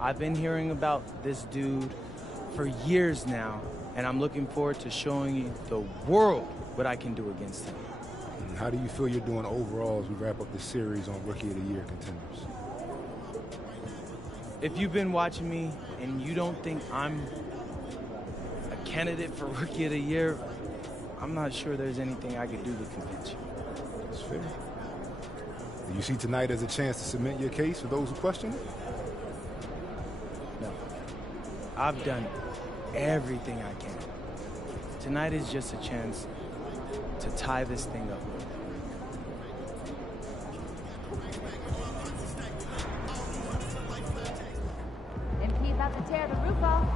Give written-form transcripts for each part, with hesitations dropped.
I've been hearing about this dude for years now, and I'm looking forward to showing you the world what I can do against him. How do you feel you're doing overall as we wrap up the series on Rookie of the Year contenders? If you've been watching me and you don't think I'm a candidate for Rookie of the Year, I'm not sure there's anything I could do to convince you. That's fair. Do you see tonight as a chance to cement your case for those who question it? No. I've done everything I can. Tonight is just a chance to tie this thing up. MP about to tear the roof off.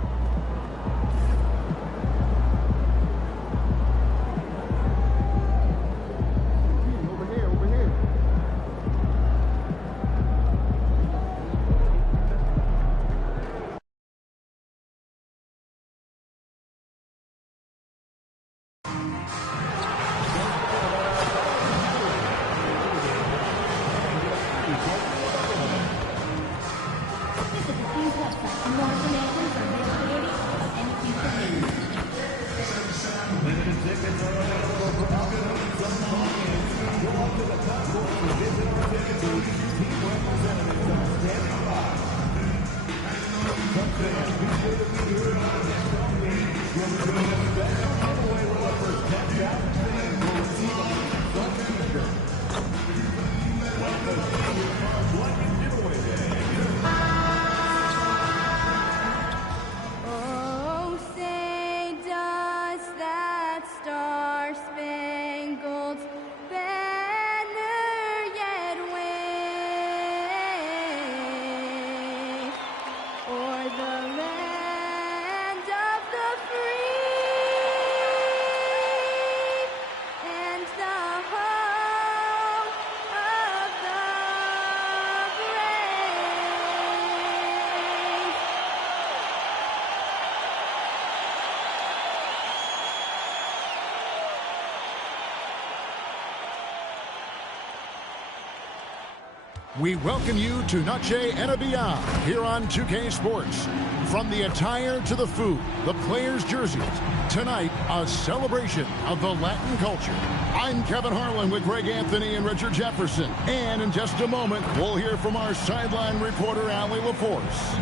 We welcome you to Noche and Beyond here on 2K Sports. From the attire to the food, the players' jerseys, tonight a celebration of the Latin culture. I'm Kevin Harlan with Greg Anthony and Richard Jefferson. And in just a moment, we'll hear from our sideline reporter, Allie LaForce.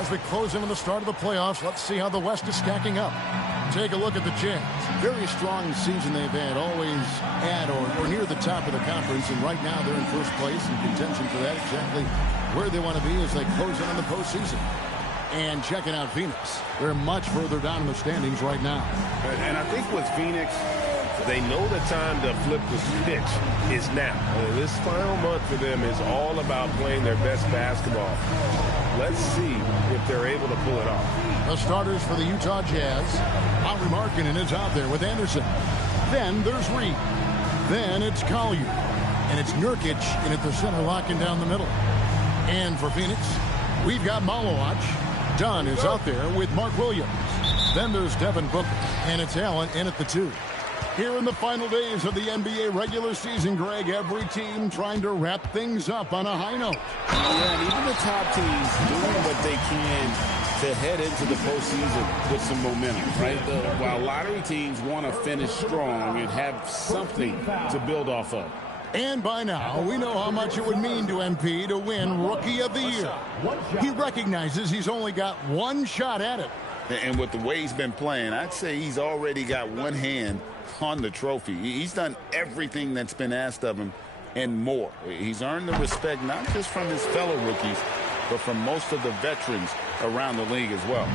As we close in on the start of the playoffs, let's see how the West is stacking up. Take a look at the Jazz. Very strong season they've had, always at or near the top of the conference, and right now they're in first place in contention for that, exactly where they want to be as they close in on the postseason. And checking out Phoenix. They're much further down in the standings right now. And I think with Phoenix, they know the time to flip the switch is now. This final month for them is all about playing their best basketball. Let's see if they're able to pull it off. The starters for the Utah Jazz. Lauri Markkanen is out there with Anderson. Then there's Reed. Then it's Collier. And it's Nurkic in at the center, locking down the middle. And for Phoenix, we've got Malowach. Dunn is out there with Mark Williams. Then there's Devin Booker. And it's Allen in at the 2. Here in the final days of the NBA regular season, Greg, every team trying to wrap things up on a high note. Yeah, and even the top teams doing what they can to head into the postseason with some momentum, right? While lottery teams want to finish strong and have something to build off of. And by now, we know how much it would mean to MP to win Rookie of the Year. He recognizes he's only got one shot at it. And with the way he's been playing, I'd say he's already got one hand on the trophy. He's done everything that's been asked of him and more. He's earned the respect not just from his fellow rookies, but from most of the veterans around the league as well.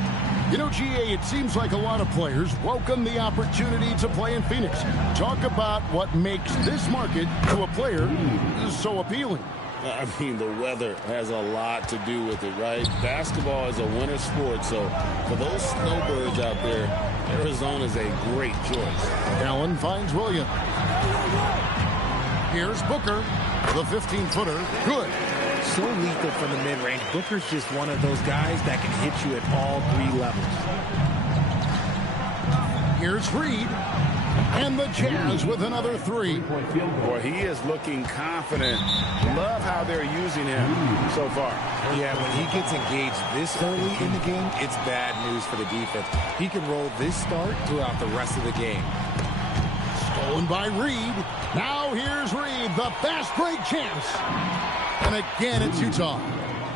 You know, GA, it seems like a lot of players welcome the opportunity to play in Phoenix. Talk about what makes this market to a player so appealing. I mean, the weather has a lot to do with it, right? Basketball is a winter sport, so for those snowbirds out there, Arizona is a great choice. Allen finds Williams. Here's Booker, the 15-footer. Good. So lethal from the mid-range. Booker's just one of those guys that can hit you at all 3 levels. Here's Reed. And the Jazz with another three. Boy, he is looking confident. Love how they're using him so far. Yeah, when he gets engaged this early in the game, it's bad news for the defense. He can roll this start throughout the rest of the game. Stolen by Reed. Now here's Reed, the fast break champs. And again, it's Utah.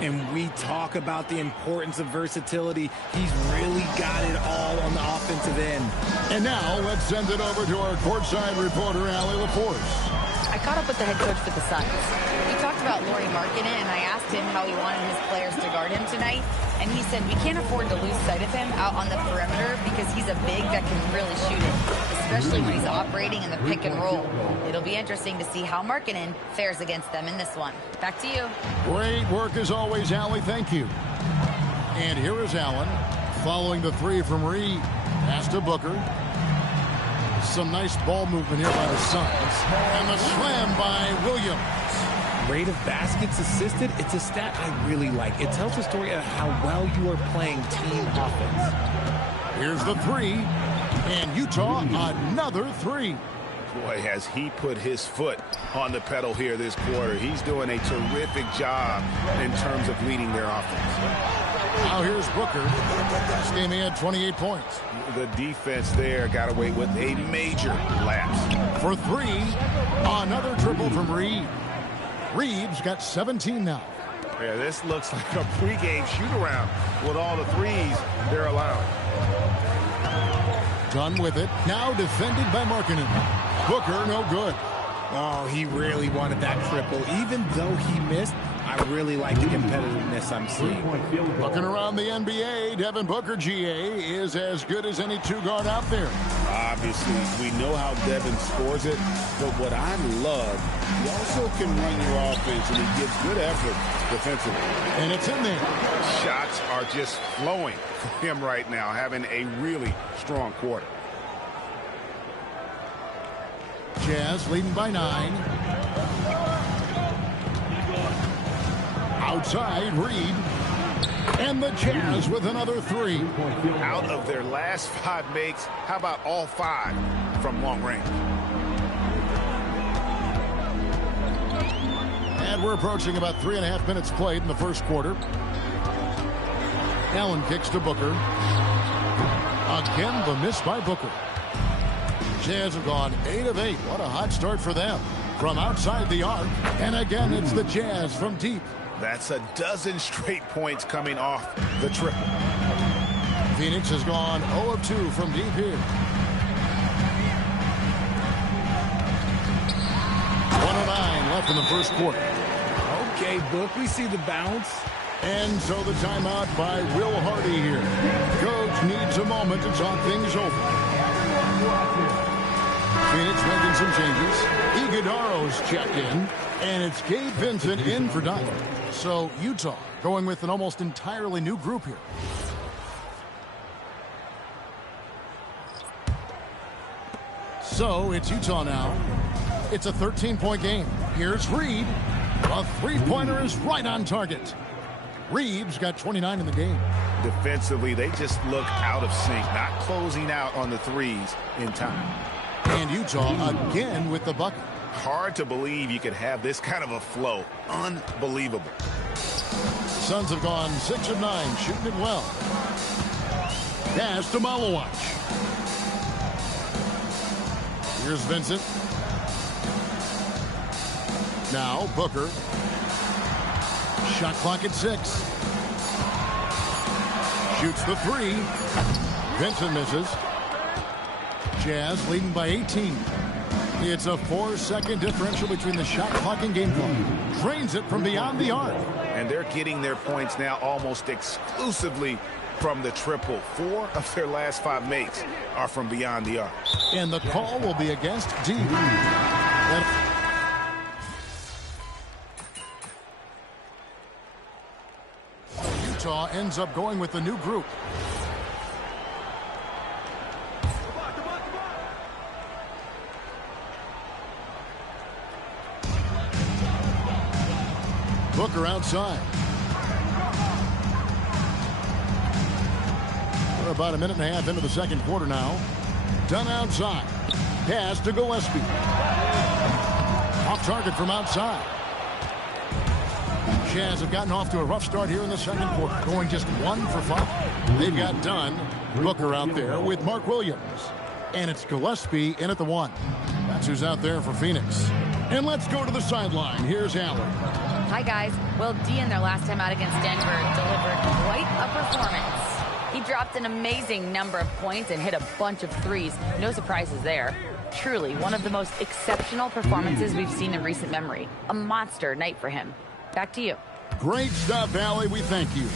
And we talk about the importance of versatility. He's really got it all on the offensive end. And now let's send it over to our courtside reporter, Allie LaForce. I caught up with the head coach for the Suns. We talked about Lauri Markkanen, and I asked him how he wanted his players to guard him tonight. And he said we can't afford to lose sight of him out on the perimeter because he's a big that can really shoot it, especially when he's operating in the pick and roll. It'll be interesting to see how Markkanen fares against them in this one. Back to you. Great work as always, Allie. Thank you. And here is Allen following the three from Reed. Pass to Booker. Some nice ball movement here by the Suns. And the slam by Williams. Rate of baskets assisted, it's a stat I really like. It tells the story of how well you are playing team offense. Here's the three. And Utah, another three. Boy, has he put his foot on the pedal here this quarter. He's doing a terrific job in terms of leading their offense. Now here's Booker. This game he had 28 points. The defense there got away with a major lapse. For three, another triple from Reed. Reed's got 17 now. Yeah, this looks like a pregame shoot-around with all the threes they're allowing. Done with it. Now defended by Markkanen. Booker, no good. Oh, he really wanted that triple. Even though he missed, I really like the competitiveness I'm seeing. Looking around the NBA, Devin Booker, GA, is as good as any two-guard out there. Obviously, we know how Devin scores it, but what I love, he also can run your offense, and he gives good effort defensively. And it's in there. Shots are just flowing for him right now, having a really strong quarter. Jazz leading by 9. Outside, Reed. And the Jazz with another three. Out of their last 5 makes, how about all 5 from long range? And we're approaching about 3.5 minutes played in the first quarter. Allen kicks to Booker. Again, the miss by Booker. Jazz have gone 8 of 8. What a hot start for them. From outside the arc. And again, it's the Jazz from deep. That's a dozen straight points coming off the triple. Phoenix has gone 0 of 2 from deep here. 1:09 left in the first quarter. Okay, Book, we see the bounce. And so the timeout by Will Hardy here. Coach needs a moment to talk things over. Phoenix making some changes. Iguodaro's checked in. And it's Gabe Vincent in for Donovan. So Utah going with an almost entirely new group here. So it's Utah now. It's a 13-point game. Here's Reed. A three-pointer is right on target. Reed's got 29 in the game. Defensively, they just look out of sync, not closing out on the threes in time. And Utah again with the bucket. Hard to believe you could have this kind of a flow. Unbelievable. Suns have gone 6 of 9, shooting it well. Pass to Malowacz. Here's Vincent. Now Booker. Shot clock at 6. Shoots the 3. Vincent misses. Jazz leading by 18. It's a 4-second differential between the shot clock and game clock. Drains it from beyond the arc. And they're getting their points now almost exclusively from the triple. 4 of their last 5 makes are from beyond the arc. And the call will be against D. Utah ends up going with the new group. Booker outside. We're about a minute and a half into the second quarter now. Dunn outside. pass to Gillespie. Off target from outside. Jazz have gotten off to a rough start here in the second quarter, going just 1 for 5. They've got Dunn. Booker out there with Mark Williams. And it's Gillespie in at the 1. That's who's out there for Phoenix. And let's go to the sideline. Here's Allen. Hi, guys. Well, D in their last time out against Denver delivered quite a performance. He dropped an amazing number of points and hit a bunch of threes. No surprises there. Truly, one of the most exceptional performances we've seen in recent memory. A monster night for him. Back to you. Great stuff, Allie. We thank you.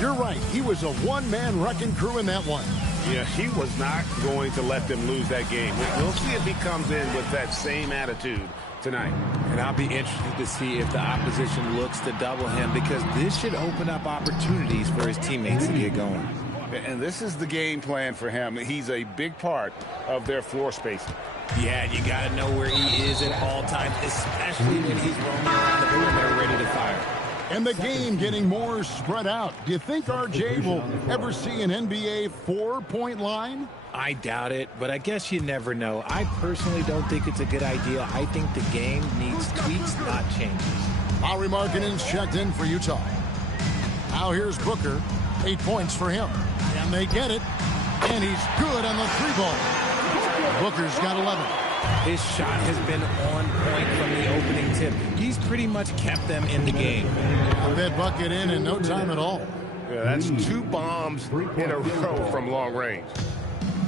You're right. He was a one-man wrecking crew in that one. Yeah, he was not going to let them lose that game. We'll see if he comes in with that same attitude tonight. And I'll be interested to see if the opposition looks to double him, because this should open up opportunities for his teammates to get going. And this is the game plan for him. He's a big part of their floor spacing. Yeah, you got to know where he is at all times, especially when he's roaming around the perimeter ready to fire. And the game getting more spread out. Do you think RJ will ever see an NBA 4-point line? I doubt it, but I guess you never know. I personally don't think it's a good idea. I think the game needs tweaks, not changes. Lauri Markkanen's checked in for Utah. Now here's Booker. 8 points for him. And they get it. And he's good on the 3-ball. Booker's got 11. His shot has been on point from the opening tip. He's pretty much kept them in the game. That bucket in no time at all. Yeah, that's 2 bombs in a row from long range.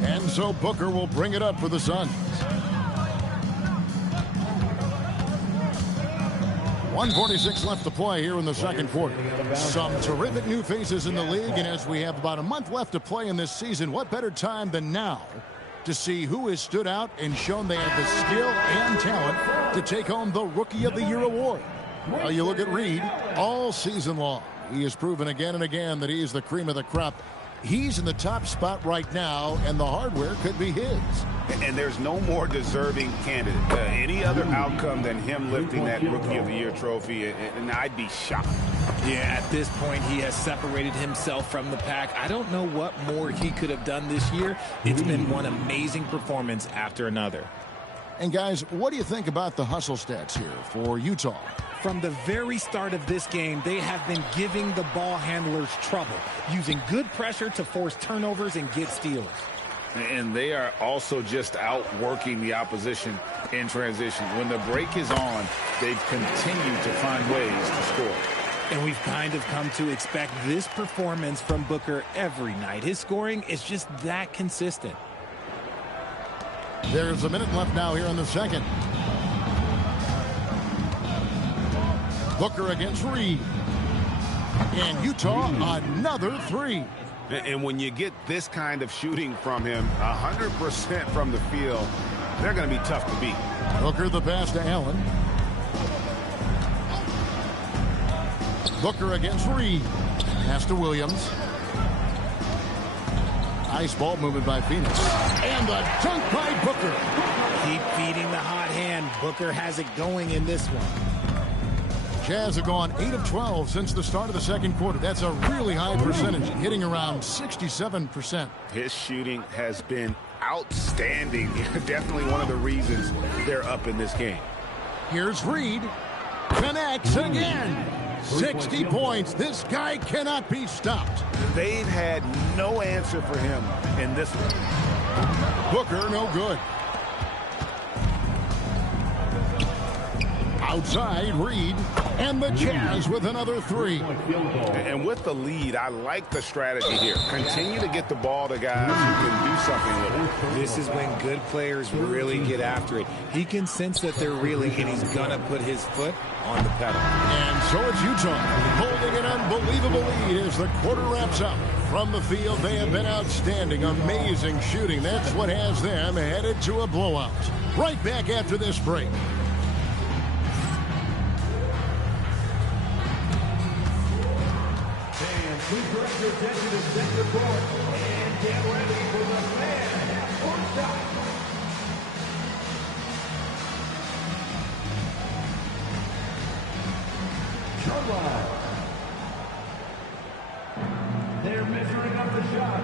And so Booker will bring it up for the Suns. 1:46 left to play here in the second quarter. Some terrific new faces in the league, and as we have about a month left to play in this season, what better time than now to see who has stood out and shown they have the skill and talent to take home the Rookie of the Year award. Well, you look at Reed all season long. He has proven again and again that he is the cream of the crop. He's in the top spot right now, and the hardware could be his. And there's no more deserving candidate. Any other outcome than him lifting that Rookie of the Year trophy, and I'd be shocked. Yeah, at this point, he has separated himself from the pack. I don't know what more he could have done this year. It's been one amazing performance after another. And guys, what do you think about the hustle stats here for Utah? From the very start of this game, they have been giving the ball handlers trouble, using good pressure to force turnovers and get steals. And they are also just outworking the opposition in transition. When the break is on, they've continued to find ways to score. And we've kind of come to expect this performance from Booker every night. His scoring is just that consistent. There's a minute left now here in the second. Booker against Reed. And Utah, another 3. And when you get this kind of shooting from him, 100% from the field, they're going to be tough to beat. Booker the pass to Allen. Booker against Reed. Pass to Williams. Nice ball movement by Phoenix. And the dunk by Booker. Keep feeding the hot hand. Booker has it going in this one. Jazz have gone 8 of 12 since the start of the second quarter. That's a really high percentage, hitting around 67%. His shooting has been outstanding. Definitely one of the reasons they're up in this game. Here's Reed. Connects again. 60 points. This guy cannot be stopped. They've had no answer for him in this one. Booker, no good. Outside, Reed, and the Jazz with another 3. And with the lead, I like the strategy here. Continue to get the ball to guys who can do something with it. This is when good players really get after it. He can sense that they're reeling, and he's going to put his foot on the pedal. And so it's Utah holding an unbelievable lead as the quarter wraps up. From the field, they have been outstanding, amazing shooting. That's what has them headed to a blowout. Right back after this break. Please direct your attention to center court and get ready for the fan court shot. Charlotte. They're measuring up the shot.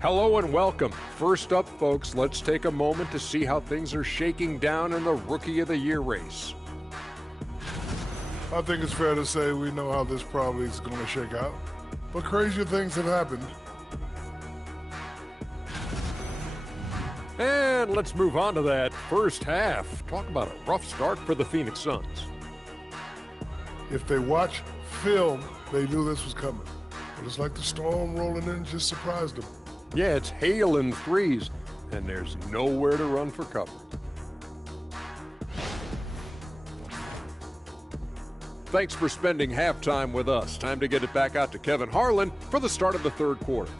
Hello and welcome. First up, folks, let's take a moment to see how things are shaking down in the Rookie of the Year race. I think it's fair to say we know how this probably is going to shake out, but crazier things have happened. And let's move on to that first half. Talk about a rough start for the Phoenix Suns. If they watch film, they knew this was coming. But it's like the storm rolling in just surprised them. Yeah, it's hail and threes, and there's nowhere to run for cover. Thanks for spending halftime with us. Time to get it back out to Kevin Harlan for the start of the third quarter.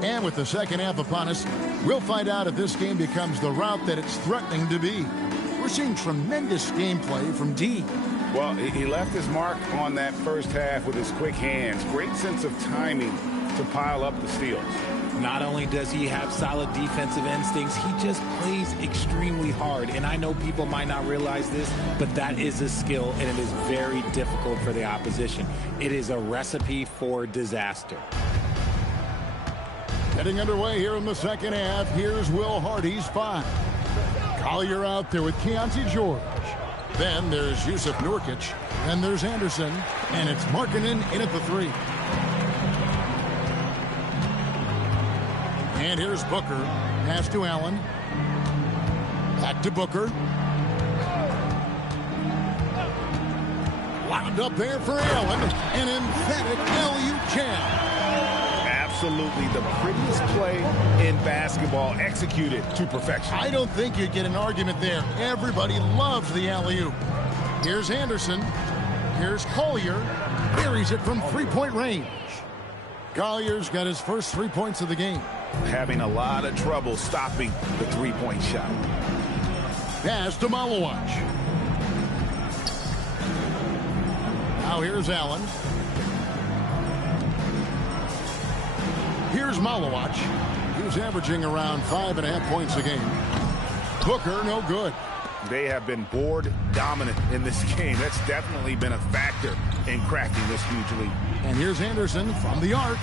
And with the second half upon us, we'll find out if this game becomes the route that it's threatening to be. We're seeing tremendous gameplay from D. Well, he left his mark on that first half with his quick hands. Great sense of timing to pile up the steals. Not only does he have solid defensive instincts, he just plays extremely hard. And I know people might not realize this, but that is a skill, and it is very difficult for the opposition. It is a recipe for disaster. Getting underway here in the second half. Here's Will Hardy's 5. Collier out there with Keontae George. Then there's Yusuf Nurkic. Then there's Anderson. And it's Markkanen in at the 3. And here's Booker. Pass to Allen. Back to Booker. Wound up there for Allen. An emphatic LU jam. Absolutely the prettiest play in basketball, executed to perfection. I don't think you'd get an argument there. Everybody loves the alley-oop. Here's Anderson. Here's Collier. Buries it from three-point range. Collier's got his first 3 points of the game. Having a lot of trouble stopping the three-point shot. Pass to Malawach. Now here's Allen. Here's Malawach. He's averaging around 5.5 points a game. Booker, no good. They have been board dominant in this game. That's definitely been a factor in cracking this huge lead. And here's Anderson from the arc.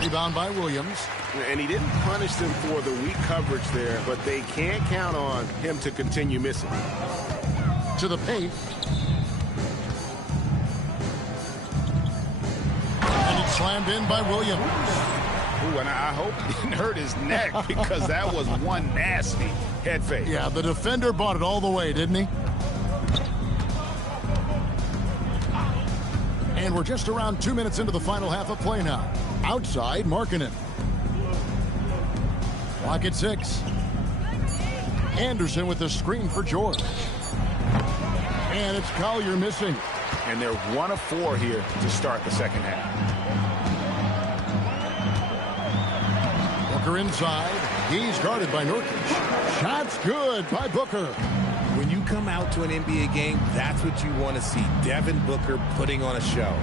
Rebound by Williams. And he didn't punish them for the weak coverage there, but they can't count on him to continue missing. To the paint. And it's slammed in by Williams. Ooh, and I hope he didn't hurt his neck because that was one nasty head fake. Yeah, the defender bought it all the way, didn't he? And we're just around 2 minutes into the final half of play now. Outside, Markkanen. Clock at 6. Anderson with the screen for George. And it's Collier missing. And they're 1 of 4 here to start the second half. Booker inside. He's guarded by Nurkic. Shot's good by Booker. When you come out to an NBA game, that's what you want to see. Devin Booker putting on a show.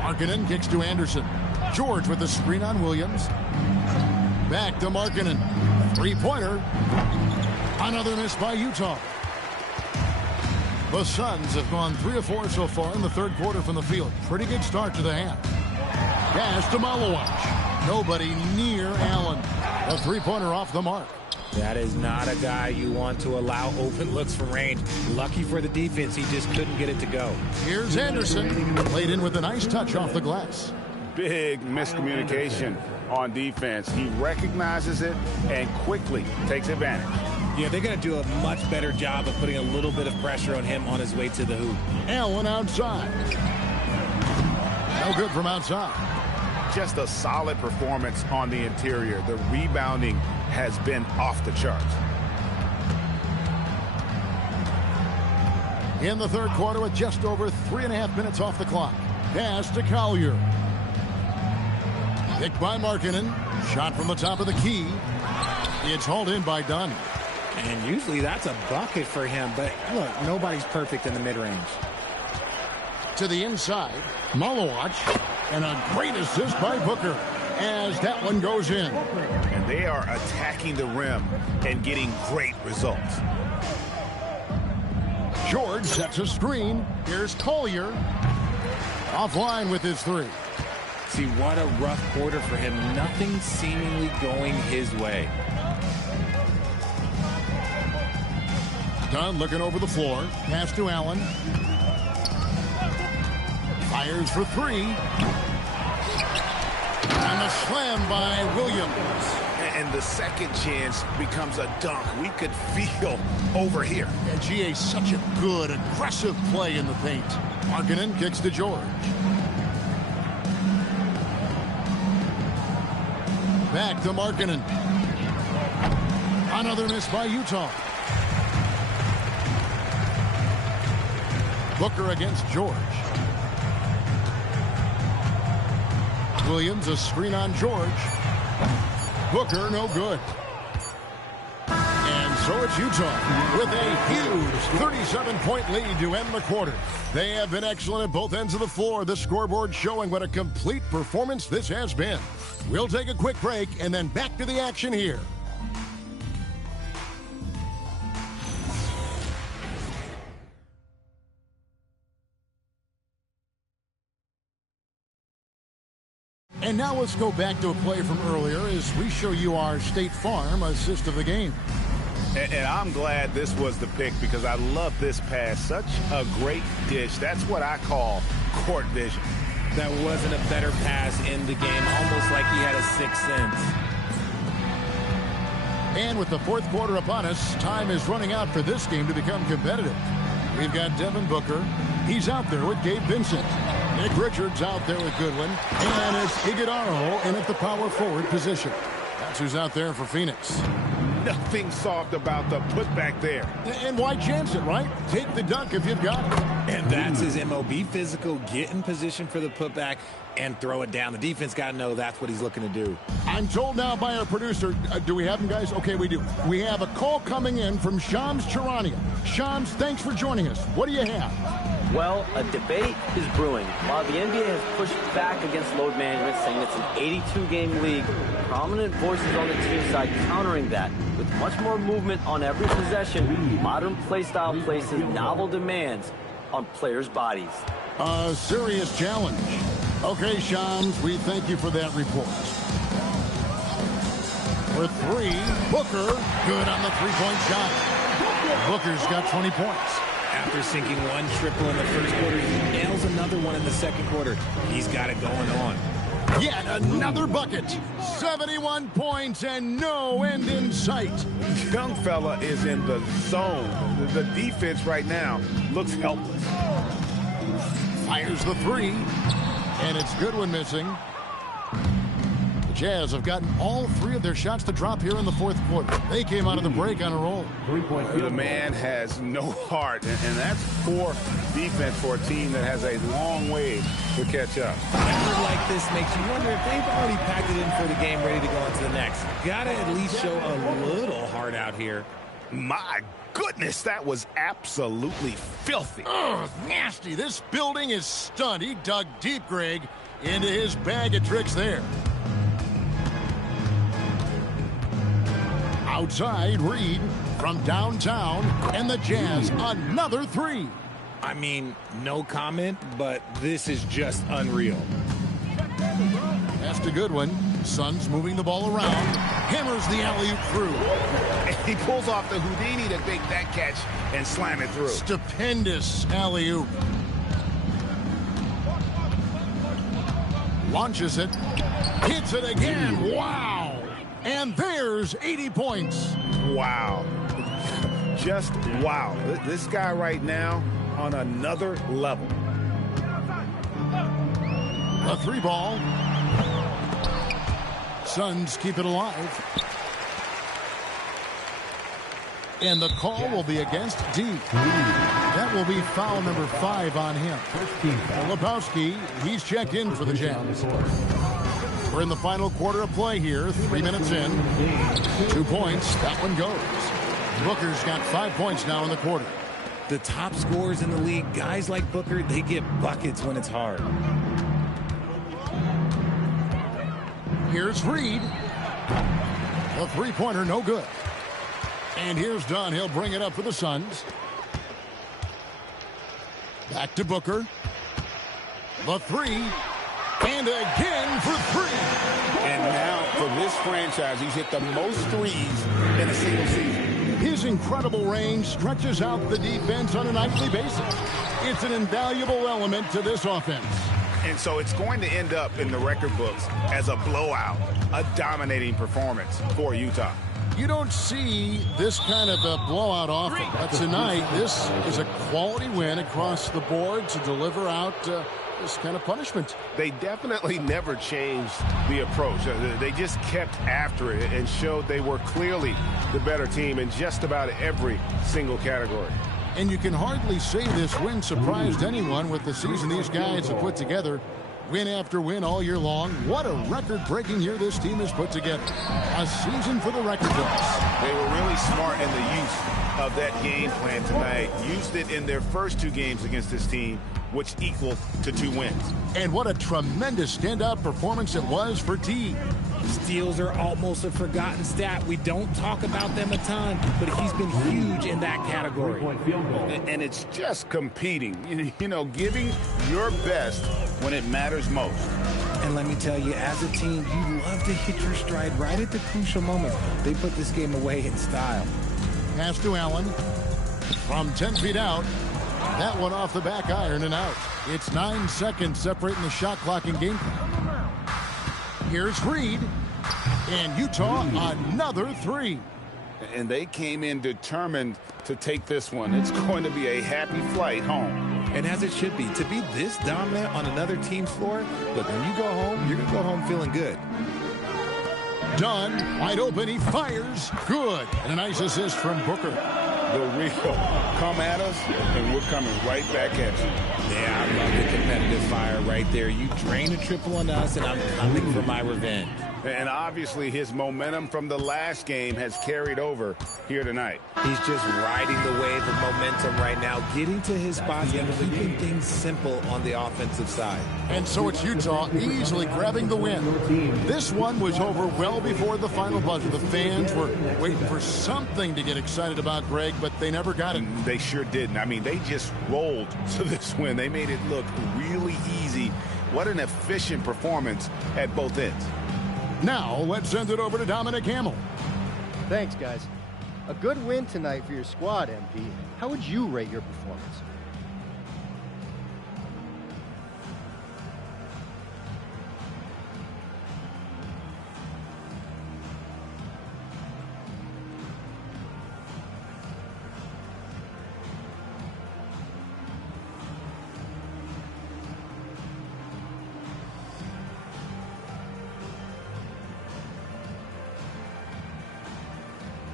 Markkanen kicks to Anderson. George with the screen on Williams. Back to Markkanen. Three-pointer. Another miss by Utah. The Suns have gone 3 of 4 so far in the third quarter from the field. Pretty good start to the half. Pass to Malawach. Nobody near Allen. A three-pointer off the mark. That is not a guy you want to allow open looks from range. Lucky for the defense, he just couldn't get it to go. Here's Anderson. Played in with a nice touch off the glass. Big miscommunication on defense. He recognizes it and quickly takes advantage. Yeah, they're going to do a much better job of putting a little bit of pressure on him on his way to the hoop. Allen outside. No good from outside. Just a solid performance on the interior. The rebounding has been off the charts. In the third quarter with just over 3.5 minutes off the clock. Pass to Collier. Picked by Markkanen. Shot from the top of the key. It's hauled in by Dunn. And usually that's a bucket for him, but look, nobody's perfect in the mid-range. To the inside, Malawach, and a great assist by Booker. as that one goes in. And they are attacking the rim and getting great results. George sets a screen. Here's Collier. Offline with his three. See, what a rough quarter for him. Nothing seemingly going his way. Dunn looking over the floor. Pass to Allen. Fires for three. And a slam by Williams. And the second chance becomes a dunk. We could feel over here. Yeah, GA, such a good, aggressive play in the paint. Markkanen kicks to George. Back to Markkanen. Another miss by Utah. Booker against George. Williams, a screen on George. Booker, no good. And so it's Utah with a huge 37-point lead to end the quarter. They have been excellent at both ends of the floor. The scoreboard showing what a complete performance this has been. We'll take a quick break and then back to the action here. And now let's go back to a play from earlier as we show you our State Farm assist of the game. And I'm glad this was the pick because I love this pass. Such a great dish. That's what I call court vision. That wasn't a better pass in the game, almost like he had a sixth sense. And with the fourth quarter upon us, time is running out for this game to become competitive. We've got Devin Booker. He's out there with Gabe Vincent. Nick Richards out there with Goodwin. And it's Iguodala in at the power forward position. That's who's out there for Phoenix. Nothing soft about the putback there. And why chance it, right? Take the dunk if you've got it. And that's his MO. Be physical, get in position for the putback, and throw it down. The defense got to know that's what he's looking to do. I'm told now by our producer, do we have him, guys? Okay, we do. We have a call coming in from Shams Charania. Shams, thanks for joining us. What do you have? Well, a debate is brewing. While the NBA has pushed back against load management, saying it's an 82-game league, prominent voices on the team side countering that. With much more movement on every possession, modern play style places novel demands on players' bodies. A serious challenge. Okay, Shams, we thank you for that report. For three, Booker, good on the three-point shot. Booker's got 20 points. After sinking one triple in the first quarter, he nails another one in the second quarter. He's got it going on. Yet another bucket. 71 points and no end in sight. Young fella is in the zone. The defense right now looks helpless. Fires the three. And it's Goodwin missing. The Jazz have gotten all three of their shots to drop here in the fourth quarter. They came out of the break on a roll. The man has no heart, and that's poor defense for a team that has a long way to catch up. An effort like this makes you wonder if they've already packed it in for the game, ready to go into the next. Gotta at least show a little heart out here. My goodness, that was absolutely filthy. Ugh, nasty. This building is stunned. He dug deep, Greg, into his bag of tricks there. Outside, Reed from downtown, and the Jazz, another three. I mean, no comment, but this is just unreal. Pass to Goodwin. Suns moving the ball around. Hammers the alley-oop through. He pulls off the Houdini to make that catch and slam it through. Stupendous alley-oop. Launches it. Hits it again. Wow. And there's 80 points. Wow. Just wow. This guy right now on another level. A three ball. Suns keep it alive. And the call will be against D. That will be foul number 5 on him. Lepowski, he's checked in for the Jazz. We're in the final quarter of play here. 3 minutes in. 2 points. That one goes. Booker's got 5 points now in the quarter. The top scorers in the league, guys like Booker, they get buckets when it's hard. Here's Reed. The three-pointer, no good. And here's Dunn. He'll bring it up for the Suns. Back to Booker. The three. And again for three. And now for this franchise, he's hit the most threes in a single season. His incredible range stretches out the defense on a nightly basis. It's an invaluable element to this offense. And so it's going to end up in the record books as a blowout, a dominating performance for Utah. You don't see this kind of a blowout often, but tonight this is a quality win across the board to deliver out this kind of punishment. They definitely never changed the approach. They just kept after it and showed they were clearly the better team in just about every single category. And you can hardly say this win surprised anyone with the season these guys have put together. Win after win all year long. What a record-breaking year this team has put together. A season for the record books. They were really smart in the use of that game plan tonight. Used it in their first two games against this team, which equaled to 2 wins. And what a tremendous standout performance it was for T. Steals are almost a forgotten stat. We don't talk about them a ton, but he's been huge in that category. And it's just competing, you know, giving your best when it matters most. And let me tell you, as a team, you love to hit your stride right at the crucial moments. They put this game away in style. Pass to Allen. From 10 feet out. That one off the back iron and out. It's 9 seconds separating the shot clock and game. Here's Reed. And Utah, another three. And they came in determined to take this one. It's going to be a happy flight home. And as it should be. To be this dominant on another team's floor, look, when you go home, you're going to go home feeling good. Dunn, wide open, he fires. Good. And a nice assist from Booker. The Rio, come at us, and we're coming right back at you. Yeah, I love the competitive fire right there. You drain a triple on us, and I'm coming for my revenge. And obviously his momentum from the last game has carried over here tonight. He's just riding the wave of momentum right now, getting to his spots and keeping things simple on the offensive side. And so it's Utah easily grabbing the win. This one was over well before the final buzzer. The fans were waiting for something to get excited about, Greg, but they never got it. They sure didn't. I mean, they just rolled to this win. They made it look really easy. What an efficient performance at both ends. Now, let's send it over to Dominic Hamill. Thanks, guys. A good win tonight for your squad, MP. How would you rate your performance?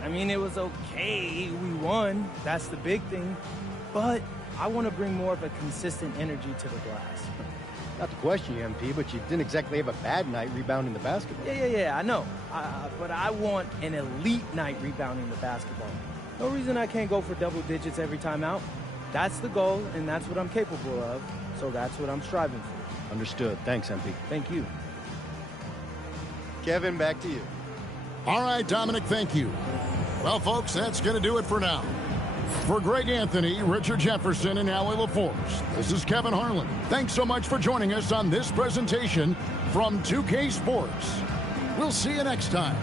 I mean, it was okay. We won. That's the big thing. But I want to bring more of a consistent energy to the glass. Not to question you, MP, but you didn't exactly have a bad night rebounding the basketball. Yeah, I know. But I want an elite night rebounding the basketball. No reason I can't go for double digits every time out. That's the goal, and that's what I'm capable of. So that's what I'm striving for. Understood. Thanks, MP. Thank you. Kevin, back to you. All right, Dominic, thank you. Well, folks, that's going to do it for now. For Greg Anthony, Richard Jefferson, and Allie LaForce, this is Kevin Harlan. Thanks so much for joining us on this presentation from 2K Sports. We'll see you next time.